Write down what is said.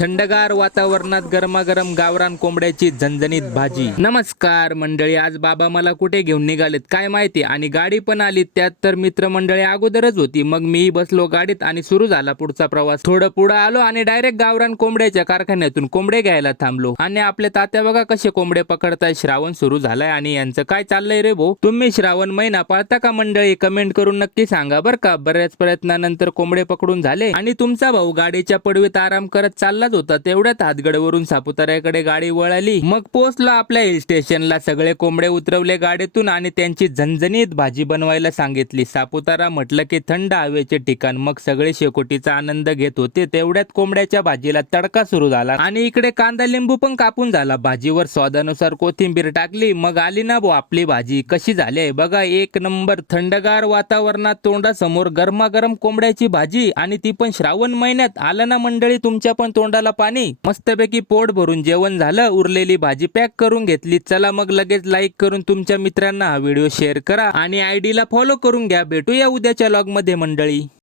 थंडगार वातावरणात गरमागरम गावरान कोंबड्याची झणझणीत भाजी. नमस्कार मंडळी आज बाबा मला कुठे घेऊन निघालेत काय माहिती? आणि गाडी पण आली त्यात तर मित्रमंडळी अगोदरच होती. मग मी बसलो गाडीत आणि सुरू झाला पुढचा प्रवास. थोडं पुढं आलो आणि डायरेक्ट गावरान कोंबड्याच्या कारखान्यातून कोंबडे घ्यायला थांबलो. आणि आपले तात्या बघा कसे कोंबडे पकडताय श्रावण सुरू झालाय आणि यांचं काय चाललंय रे भाऊ? तुम्ही श्रावण महिना पाळता का मंडळी? कमेंट करून नक्की सांगा बरं का. बऱ्याच प्रयत्नानंतर कोंबडे पकडून झाले. आणि तुमचा भाऊ गाडीच्या पडवीत आराम करत चालला चाललाच होता तेवढ्यात हातगडवरून सापुताऱ्याकडे गाडी वळाली. मग पोहोचलो आपल्या हिल स्टेशनला. सगळे कोंबडे उतरवले गाडीतून आणि त्यांची झणझणीत भाजी बनवायला सांगितली. सापुतारा म्हटलं की थंड हवेचे ठिकाण. मग सगळे शेकोटीचा आनंद घेत होते. तेवढ्यात कोंबड्याच्या भाजीला तडका सुरू झाला आणि इकडे कांदा लिंबू पण कापून झाला. भाजीवर स्वादानुसार कोथिंबीर टाकली. मग आली ना भाऊ आपली भाजी. कशी झाली? आहे बघा एक नंबर थंडगार वातावरणात तोंडासमोर गरमागरम कोंबड्याची भाजी आणि ती पण श्रावण महिन्यात. आलं ना मंडळी तुमच्या पण तोंडा तोंडाला पाणी. मस्तपैकी पोट भरून जेवण झालं उरलेली भाजी पॅक करून घेतली. चला मग लगेच लाईक करून तुमच्या मित्रांना हा व्हिडिओ शेअर करा आणि आयडीला फॉलो करून घ्या. भेटूया उद्याच्या लॉगमध्ये मंडळी.